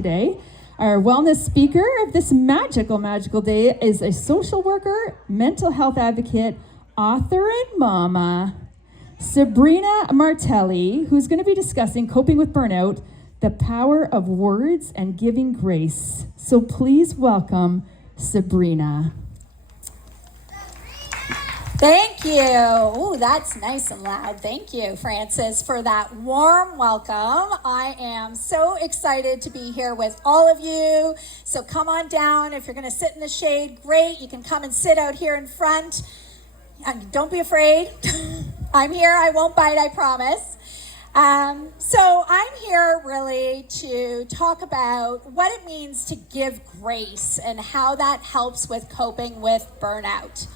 Today. Our wellness speaker of this magical day is a social worker, mental health advocate, author, and mama, Sabrina Martelli, who's going to be discussing coping with burnout, the power of words and giving grace. So please welcome Sabrina. Thank you. Oh, that's nice and loud. Thank you, Francis, for that warm welcome. I am so excited to be here with all of you. So come on down. If you're going to sit in the shade, great. You can come and sit out here in front. Don't be afraid. I'm here. I won't bite, I promise. So I'm here really to talk about what it means to give grace and how that helps with coping with burnout.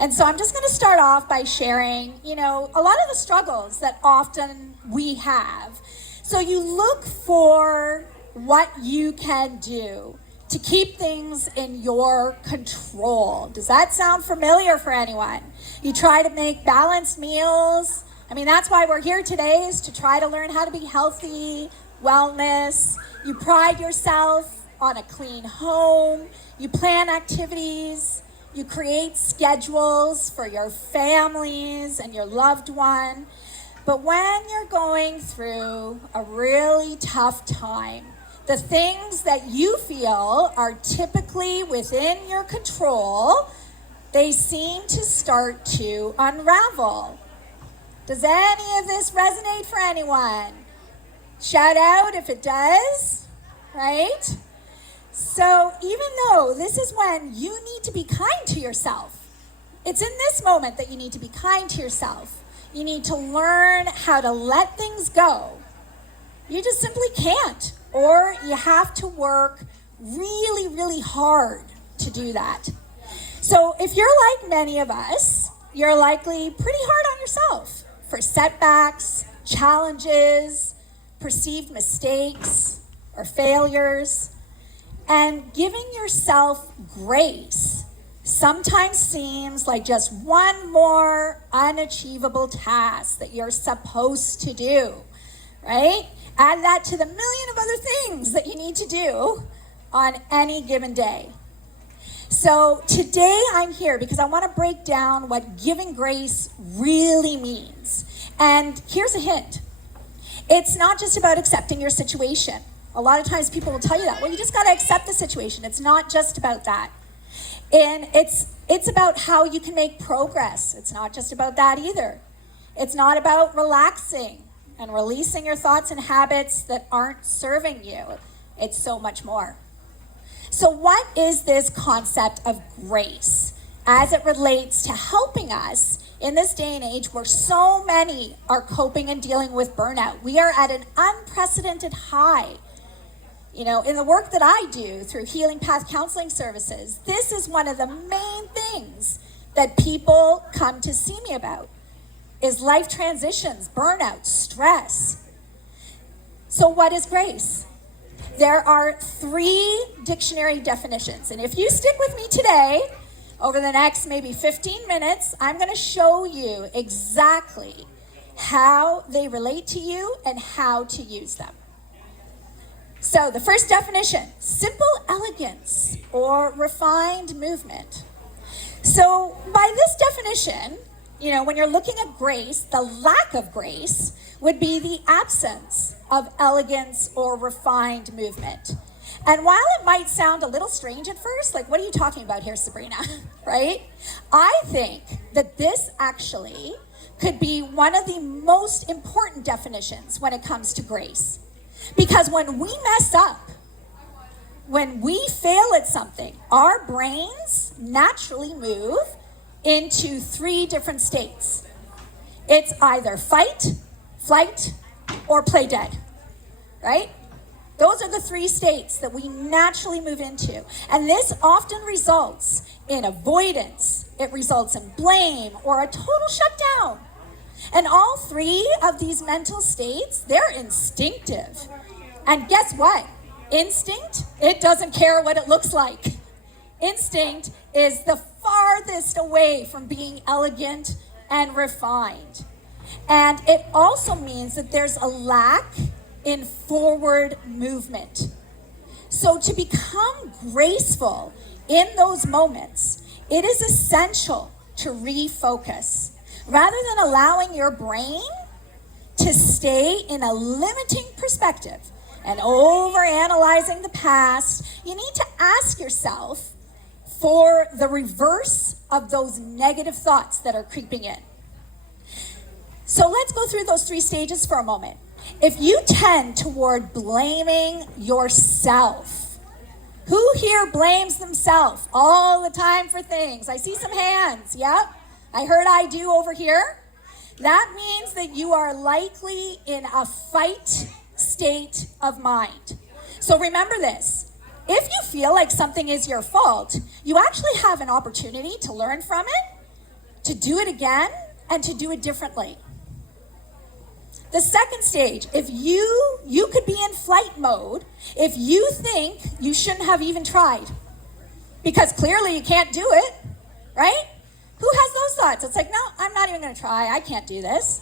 And so I'm just going to start off by sharing, a lot of the struggles that often we have. So you look for what you can do to keep things in your control. Does that sound familiar for anyone? You try to make balanced meals. That's why we're here today, is to try to learn how to be healthy, wellness. You pride yourself on a clean home. You plan activities. You create schedules for your families and your loved one. But when you're going through a really tough time, the things that you feel are typically within your control, they seem to start to unravel. Does any of this resonate for anyone? Shout out if it does, right? So even though this is when you need to be kind to yourself, it's in this moment that you need to be kind to yourself. You need to learn how to let things go. You just simply can't, or you have to work really, really hard to do that. So if you're like many of us, you're likely pretty hard on yourself for setbacks, challenges, perceived mistakes, or failures. And giving yourself grace sometimes seems like just one more unachievable task that you're supposed to do, right? Add that to the million of other things that you need to do on any given day. So today I'm here because I want to break down what giving grace really means. And here's a hint. It's not just about accepting your situation. A lot of times people will tell you that. Well, you just got to accept the situation. It's not just about that. And it's about how you can make progress. It's not just about that either. It's not about relaxing and releasing your thoughts and habits that aren't serving you. It's so much more. So what is this concept of grace as it relates to helping us in this day and age where so many are coping and dealing with burnout? We are at an unprecedented high. In the work that I do through Healing Path Counseling Services, this is one of the main things that people come to see me about, is life transitions, burnout, stress. So what is grace? There are 3 dictionary definitions. And if you stick with me today, over the next maybe 15 minutes, I'm going to show you exactly how they relate to you and how to use them. So the first definition, simple elegance or refined movement. So by this definition, when you're looking at grace, the lack of grace would be the absence of elegance or refined movement. And while it might sound a little strange at first, like, what are you talking about here, Sabrina, right? I think that this actually could be one of the most important definitions when it comes to grace. Because when we mess up, when we fail at something, our brains naturally move into 3 different states. It's either fight, flight, or play dead, right? Those are the 3 states that we naturally move into. And this often results in avoidance. It results in blame or a total shutdown. And all 3 of these mental states, they're instinctive. And guess what? Instinct, it doesn't care what it looks like. Instinct is the farthest away from being elegant and refined. And it also means that there's a lack in forward movement. So to become graceful in those moments, it is essential to refocus. Rather than allowing your brain to stay in a limiting perspective and overanalyzing the past, you need to ask yourself for the reverse of those negative thoughts that are creeping in. So let's go through those 3 stages for a moment. If you tend toward blaming yourself, who here blames themselves all the time for things? I see some hands. Yep. I heard I do over here. That means that you are likely in a fight state of mind. So remember this. If you feel like something is your fault, you actually have an opportunity to learn from it, to do it again, and to do it differently. The second stage, if you could be in flight mode if you think you shouldn't have even tried, because clearly you can't do it, right? Who has those thoughts? It's like, no, I'm not even going to try. I can't do this.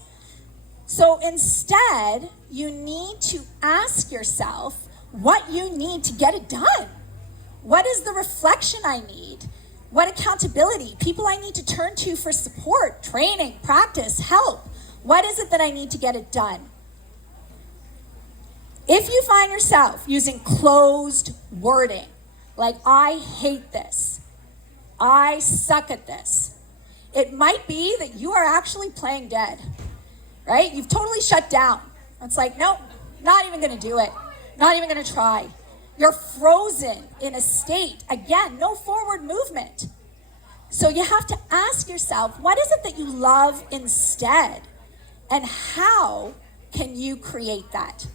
So instead, you need to ask yourself what you need to get it done. What is the reflection I need? What accountability? People I need to turn to for support, training, practice, help. What is it that I need to get it done? If you find yourself using closed wording, like I hate this, I suck at this, it might be that you are actually playing dead, right? You've totally shut down. It's like, nope, not even gonna do it. Not even gonna try. You're frozen in a state. Again, no forward movement. So you have to ask yourself, what is it that you love instead? And how can you create that?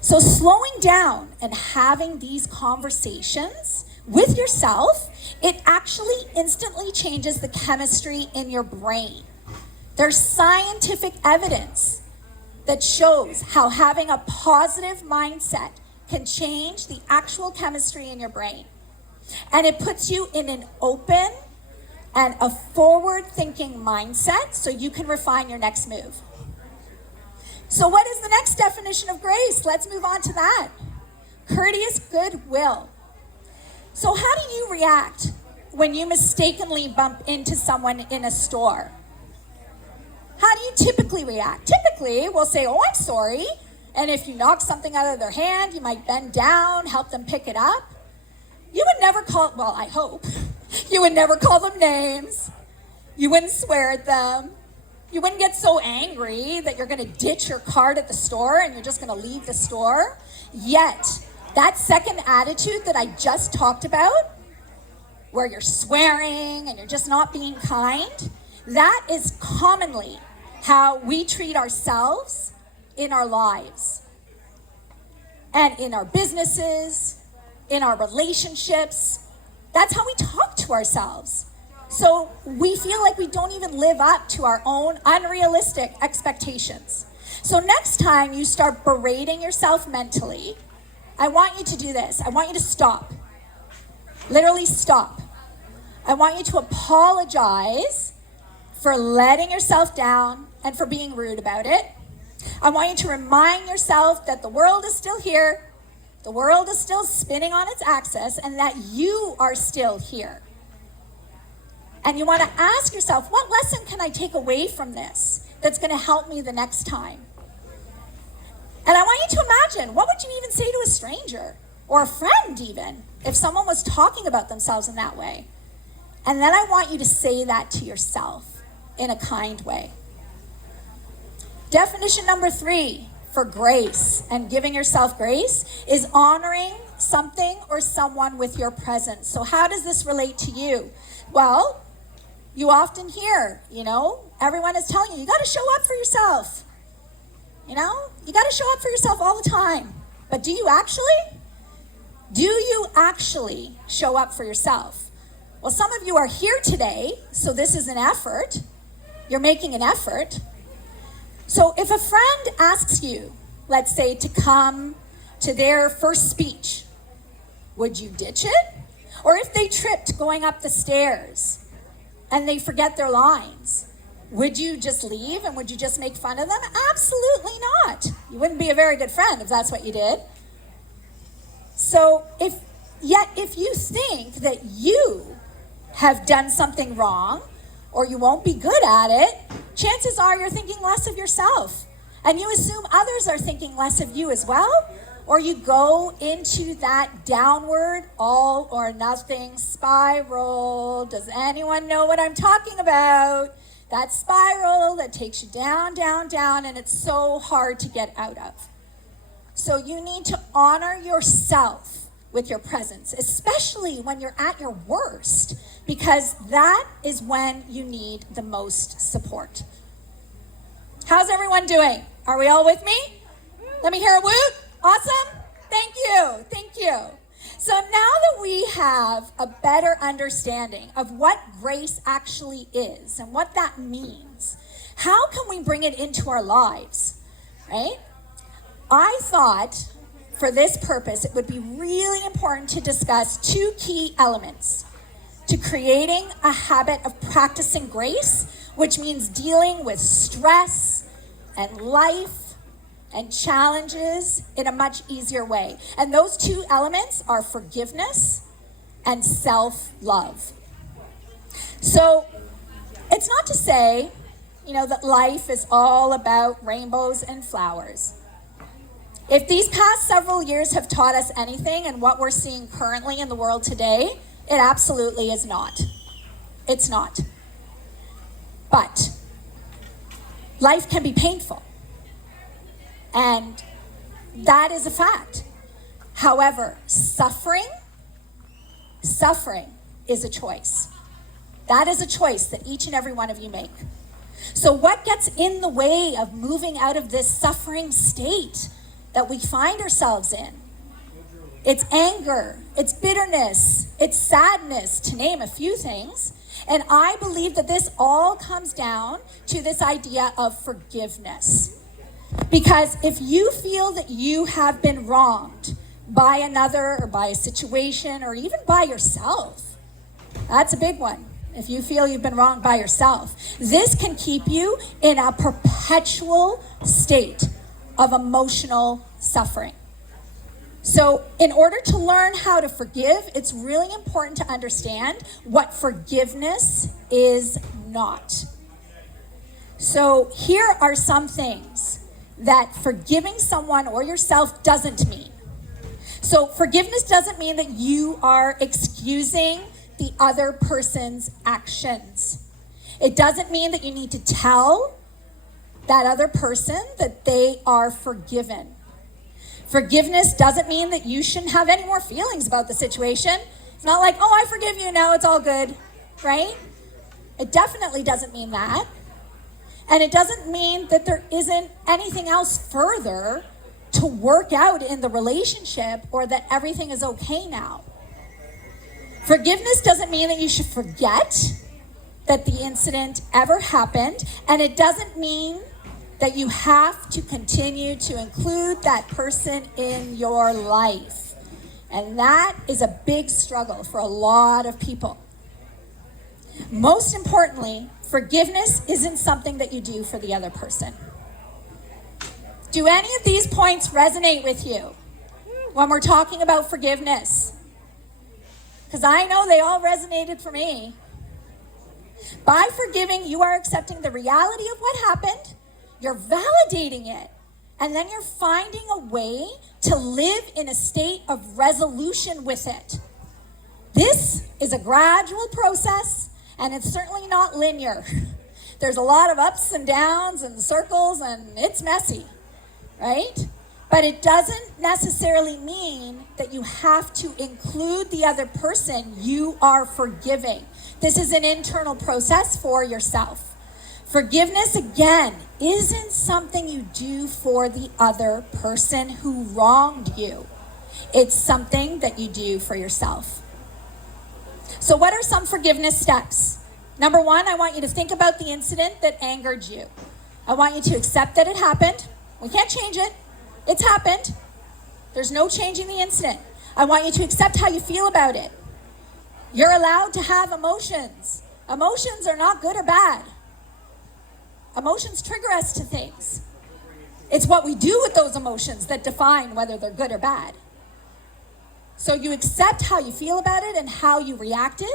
So slowing down and having these conversations with yourself, it actually instantly changes the chemistry in your brain. There's scientific evidence that shows how having a positive mindset can change the actual chemistry in your brain. And it puts you in an open and a forward-thinking mindset so you can refine your next move. So what is the next definition of grace? Let's move on to that. Courteous goodwill. So how do you react when you mistakenly bump into someone in a store? How do you typically react? Typically, we'll say, oh, I'm sorry. And if you knock something out of their hand, you might bend down, help them pick it up. You would never call, well, I hope, you would never call them names. You wouldn't swear at them. You wouldn't get so angry that you're gonna ditch your cart at the store and you're just gonna leave the store. Yet, that second attitude that I just talked about, where you're swearing and you're just not being kind, that is commonly how we treat ourselves in our lives and in our businesses, in our relationships. That's how we talk to ourselves. So we feel like we don't even live up to our own unrealistic expectations. So next time you start berating yourself mentally, I want you to do this. I want you to stop. Literally stop. I want you to apologize for letting yourself down and for being rude about it. I want you to remind yourself that the world is still here, the world is still spinning on its axis, and that you are still here. And you want to ask yourself, what lesson can I take away from this that's going to help me the next time? And I want you to imagine, what would you even say to a stranger or a friend even if someone was talking about themselves in that way? And then I want you to say that to yourself in a kind way. Definition number 3 for grace and giving yourself grace is honoring something or someone with your presence. So how does this relate to you? Well, you often hear, everyone is telling you, you got to show up for yourself. You got to show up for yourself all the time. But do you actually? Do you actually show up for yourself? Well, some of you are here today, so this is an effort. You're making an effort. So if a friend asks you, let's say, to come to their first speech, would you ditch it? Or if they tripped going up the stairs and they forget their lines, would you just leave and would you just make fun of them? Absolutely not. You wouldn't be a very good friend if that's what you did. So So if you think that you have done something wrong or you won't be good at it, chances are you're thinking less of yourself. And you assume others are thinking less of you as well, or you go into that downward all or nothing spiral. Does anyone know what I'm talking about? That spiral that takes you down, down, down, and it's so hard to get out of. So you need to honor yourself with your presence, especially when you're at your worst, because that is when you need the most support. How's everyone doing? Are we all with me? Let me hear a woot. Awesome. Thank you. Thank you. So now that we have a better understanding of what grace actually is and what that means, how can we bring it into our lives, right? I thought for this purpose, it would be really important to discuss two key elements to creating a habit of practicing grace, which means dealing with stress and life and challenges in a much easier way. And those two elements are forgiveness and self-love. So it's not to say, that life is all about rainbows and flowers. If these past several years have taught us anything and what we're seeing currently in the world today, it absolutely is not. It's not. But life can be painful. And that is a fact. However, suffering is a choice. That is a choice that each and every one of you make. So what gets in the way of moving out of this suffering state that we find ourselves in? It's anger, it's bitterness, it's sadness, to name a few things. And I believe that this all comes down to this idea of forgiveness. Because if you feel that you have been wronged by another or by a situation or even by yourself, that's a big one. If you feel you've been wronged by yourself, this can keep you in a perpetual state of emotional suffering. So in order to learn how to forgive, it's really important to understand what forgiveness is not. So here are some things that forgiving someone or yourself doesn't mean. So forgiveness doesn't mean that you are excusing the other person's actions. It doesn't mean that you need to tell that other person that they are forgiven. Forgiveness doesn't mean that you shouldn't have any more feelings about the situation. It's not like, oh, I forgive you, now it's all good, right? It definitely doesn't mean that. And it doesn't mean that there isn't anything else further to work out in the relationship or that everything is okay now. Forgiveness doesn't mean that you should forget that the incident ever happened, and it doesn't mean that you have to continue to include that person in your life. And that is a big struggle for a lot of people. Most importantly, forgiveness isn't something that you do for the other person. Do any of these points resonate with you when we're talking about forgiveness? Because I know they all resonated for me. By forgiving, you are accepting the reality of what happened, you're validating it, and then you're finding a way to live in a state of resolution with it. This is a gradual process, and it's certainly not linear. There's a lot of ups and downs and circles, and it's messy, right? But it doesn't necessarily mean that you have to include the other person you are forgiving. This is an internal process for yourself. Forgiveness, again, isn't something you do for the other person who wronged you. It's something that you do for yourself. So what are some forgiveness steps? Number one, I want you to think about the incident that angered you. I want you to accept that it happened. We can't change it. It's happened. There's no changing the incident. I want you to accept how you feel about it. You're allowed to have emotions. Emotions are not good or bad. Emotions trigger us to things. It's what we do with those emotions that define whether they're good or bad. So you accept how you feel about it and how you reacted.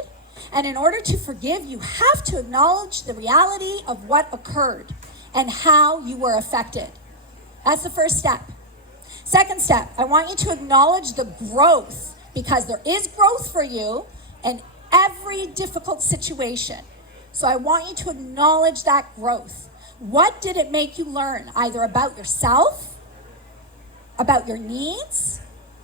And in order to forgive, you have to acknowledge the reality of what occurred and how you were affected. That's the first step. Second step, I want you to acknowledge the growth, because there is growth for you in every difficult situation. So I want you to acknowledge that growth. What did it make you learn, either about yourself, about your needs,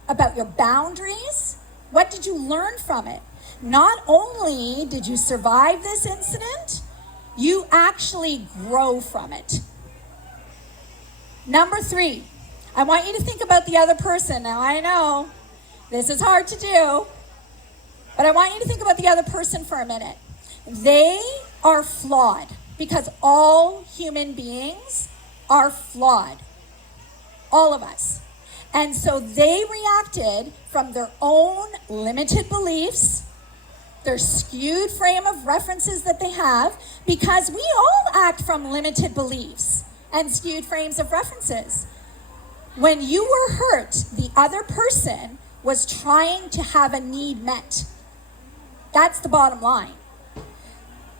about your boundaries? What did you learn from it? Not only did you survive this incident, you actually grow from it. Number 3, I want you to think about the other person. Now I know this is hard to do, but I want you to think about the other person for a minute. They are flawed, because all human beings are flawed. All of us. And so they reacted from their own limited beliefs, their skewed frame of references that they have, because we all act from limited beliefs and skewed frames of references. When you were hurt, the other person was trying to have a need met. That's the bottom line.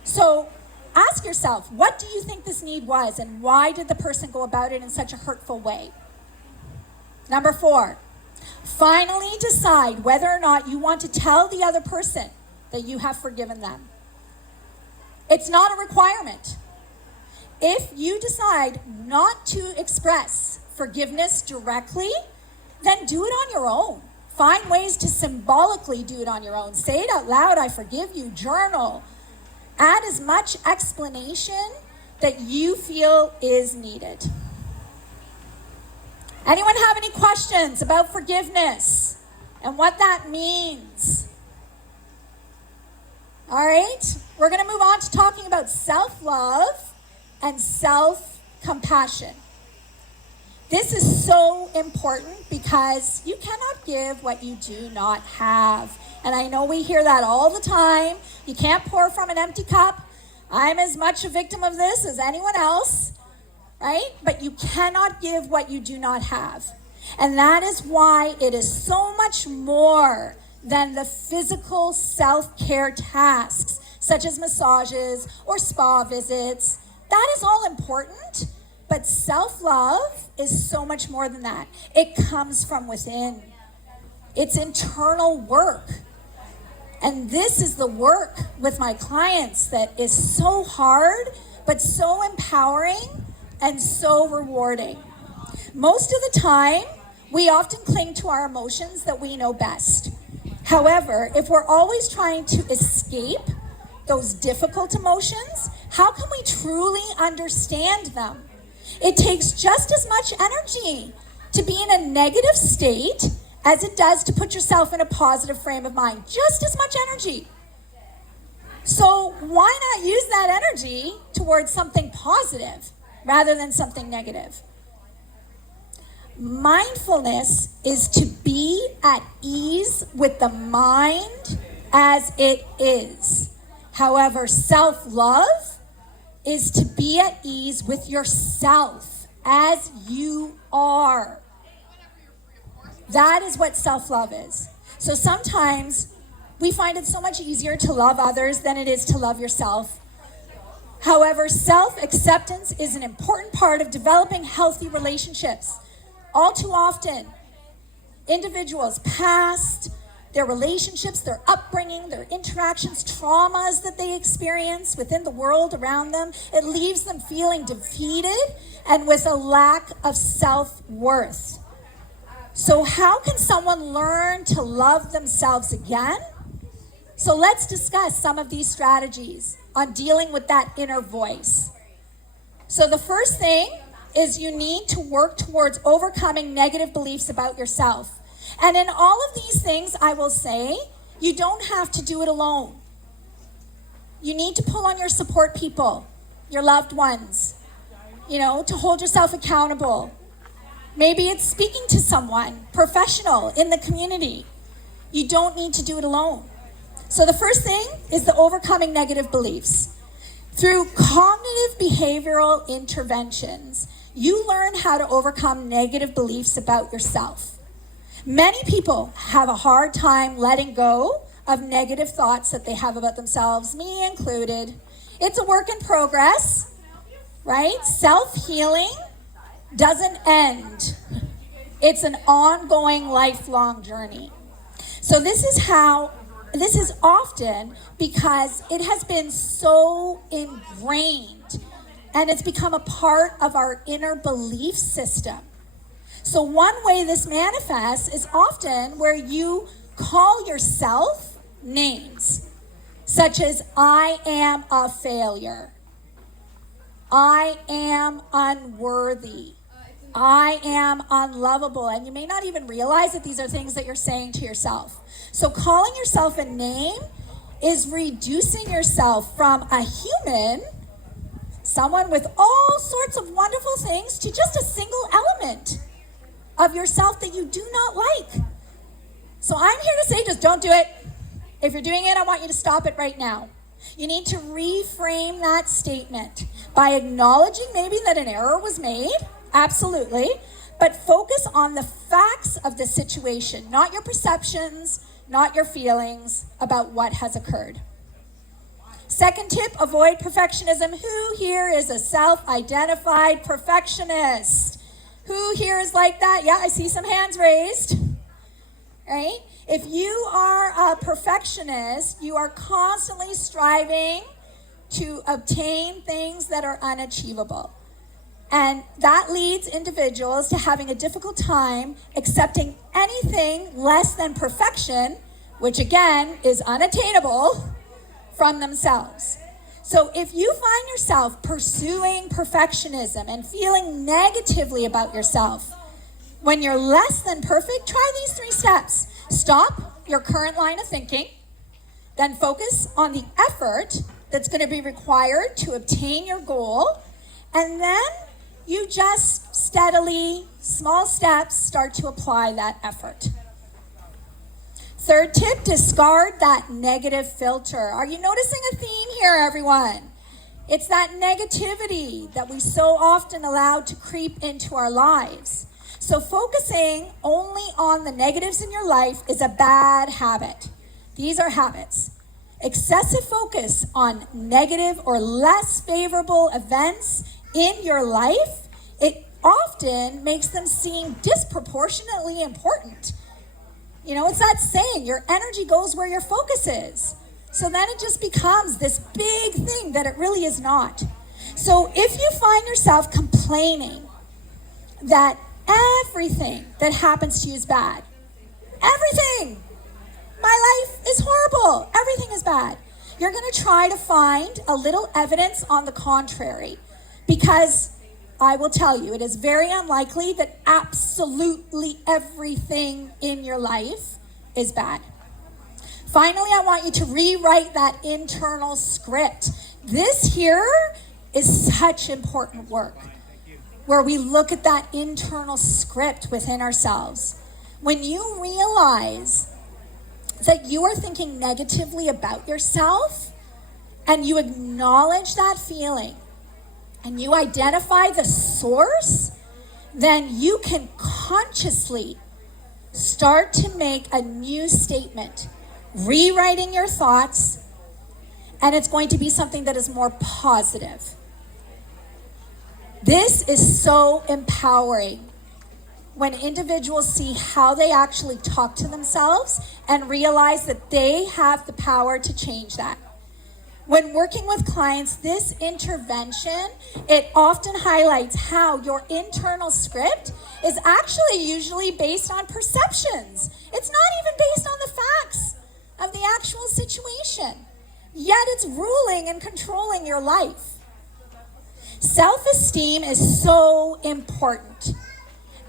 So ask yourself, what do you think this need was, and why did the person go about it in such a hurtful way? Number 4, finally decide whether or not you want to tell the other person that you have forgiven them. It's not a requirement. If you decide not to express forgiveness directly, then do it on your own. Find ways to symbolically do it on your own. Say it out loud, I forgive you, journal. Add as much explanation that you feel is needed. Anyone have any questions about forgiveness and what that means? All right, we're going to move on to talking about self-love and self-compassion. This is so important because you cannot give what you do not have. And I know we hear that all the time. You can't pour from an empty cup. I'm as much a victim of this as anyone else. Right? But you cannot give what you do not have. And that is why it is so much more than the physical self-care tasks, such as massages or spa visits. That is all important, but self-love is so much more than that. It comes from within. It's internal work. And this is the work with my clients that is so hard, but so empowering and so rewarding. Most of the time, we often cling to our emotions that we know best. However, if we're always trying to escape those difficult emotions, how can we truly understand them? It takes just as much energy to be in a negative state as it does to put yourself in a positive frame of mind. Just as much energy. So why not use that energy towards something positive rather than something negative? Mindfulness is to be at ease with the mind as it is. However, self-love is to be at ease with yourself as you are. That is what self-love is. So sometimes we find it so much easier to love others than it is to love yourself. However, self-acceptance is an important part of developing healthy relationships. All too often, individuals' past, their relationships, their upbringing, their interactions, traumas that they experience within the world around them, it leaves them feeling defeated and with a lack of self-worth. So how can someone learn to love themselves again? So let's discuss some of these strategies on dealing with that inner voice. So the first thing is you need to work towards overcoming negative beliefs about yourself. And in all of these things, I will say, you don't have to do it alone. You need to pull on your support people, your loved ones, to hold yourself accountable. Maybe it's speaking to someone professional in the community. You don't need to do it alone. So the first thing is the overcoming negative beliefs. Through cognitive behavioral interventions, you learn how to overcome negative beliefs about yourself. Many people have a hard time letting go of negative thoughts that they have about themselves, me included. It's a work in progress, right? Self-healing doesn't end. It's an ongoing, lifelong journey. So this is often because it has been so ingrained and it's become a part of our inner belief system. So one way this manifests is often where you call yourself names, such as I am a failure, I am unworthy, I am unlovable. And you may not even realize that these are things that you're saying to yourself. So calling yourself a name is reducing yourself from a human, someone with all sorts of wonderful things, to just a single element of yourself that you do not like. So I'm here to say, just don't do it. If you're doing it, I want you to stop it right now. You need to reframe that statement by acknowledging maybe that an error was made, absolutely, but focus on the facts of the situation, not your perceptions, not your feelings about what has occurred. Second tip, avoid perfectionism. Who here is a self-identified perfectionist? Who here is like that? Yeah, I see some hands raised, right? If you are a perfectionist, you are constantly striving to obtain things that are unachievable. And that leads individuals to having a difficult time accepting anything less than perfection, which again is unattainable, from themselves. So if you find yourself pursuing perfectionism and feeling negatively about yourself when you're less than perfect, try these 3 steps. Stop your current line of thinking, then focus on the effort that's going to be required to obtain your goal, and then you just steadily, small steps, start to apply that effort. Third tip, discard that negative filter. Are you noticing a theme here, everyone? It's that negativity that we so often allow to creep into our lives. So focusing only on the negatives in your life is a bad habit. These are habits. Excessive focus on negative or less favorable events in your life, it often makes them seem disproportionately important. You know, it's that saying, your energy goes where your focus is. So then it just becomes this big thing that it really is not. So if you find yourself complaining that everything that happens to you is bad, everything, my life is horrible, everything is bad, you're going to try to find a little evidence on the contrary, because I will tell you, it is very unlikely that absolutely everything in your life is bad. Finally, I want you to rewrite that internal script. This here is such important work, where we look at that internal script within ourselves. When you realize that you are thinking negatively about yourself, and you acknowledge that feeling, and you identify the source, then you can consciously start to make a new statement, rewriting your thoughts, and it's going to be something that is more positive. This is so empowering when individuals see how they actually talk to themselves and realize that they have the power to change that. When working with clients, this intervention, it often highlights how your internal script is actually usually based on perceptions. It's not even based on the facts of the actual situation, yet it's ruling and controlling your life. Self-esteem is so important,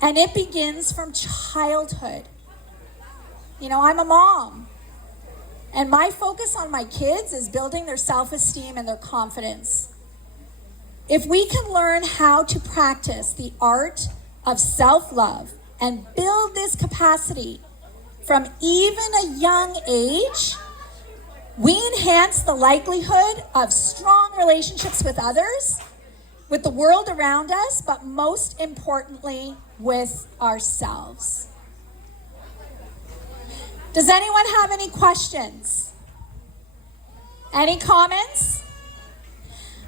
and it begins from childhood. You know, I'm a mom, and my focus on my kids is building their self-esteem and their confidence. If we can learn how to practice the art of self-love and build this capacity from even a young age, we enhance the likelihood of strong relationships with others, with the world around us, but most importantly, with ourselves. Does anyone have any questions? Any comments?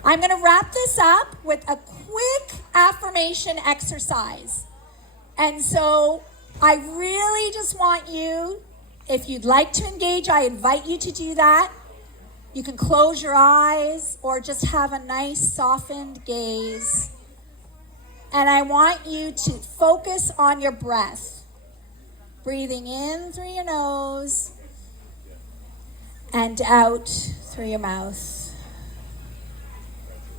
I'm going to wrap this up with a quick affirmation exercise. And so I really just want you, if you'd like to engage, I invite you to do that. You can close your eyes or just have a nice softened gaze. And I want you to focus on your breath. Breathing in through your nose and out through your mouth.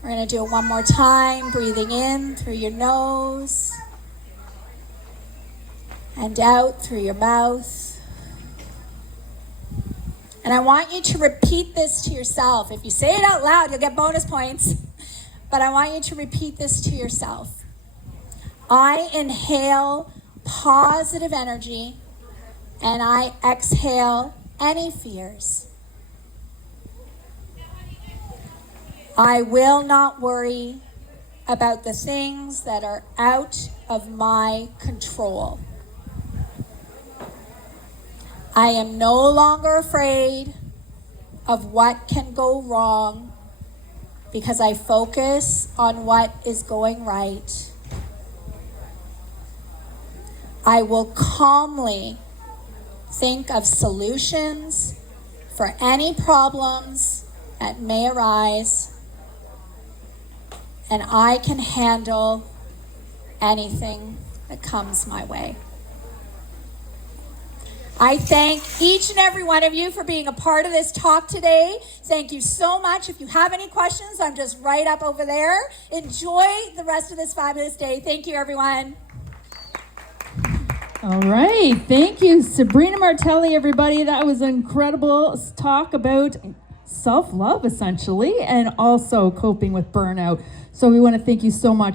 We're going to do it one more time. Breathing in through your nose and out through your mouth. And I want you to repeat this to yourself. If you say it out loud, you'll get bonus points. But I want you to repeat this to yourself. I inhale positive energy, and I exhale any fears. I will not worry about the things that are out of my control. I am no longer afraid of what can go wrong because I focus on what is going right. I will calmly think of solutions for any problems that may arise, and I can handle anything that comes my way. I thank each and every one of you for being a part of this talk today. Thank you so much. If you have any questions, I'm just right up over there. Enjoy the rest of this fabulous day. Thank you, everyone. All right. Thank you, Sabrina Martelli, everybody. That was an incredible talk about self-love, essentially, and also coping with burnout. So we want to thank you so much.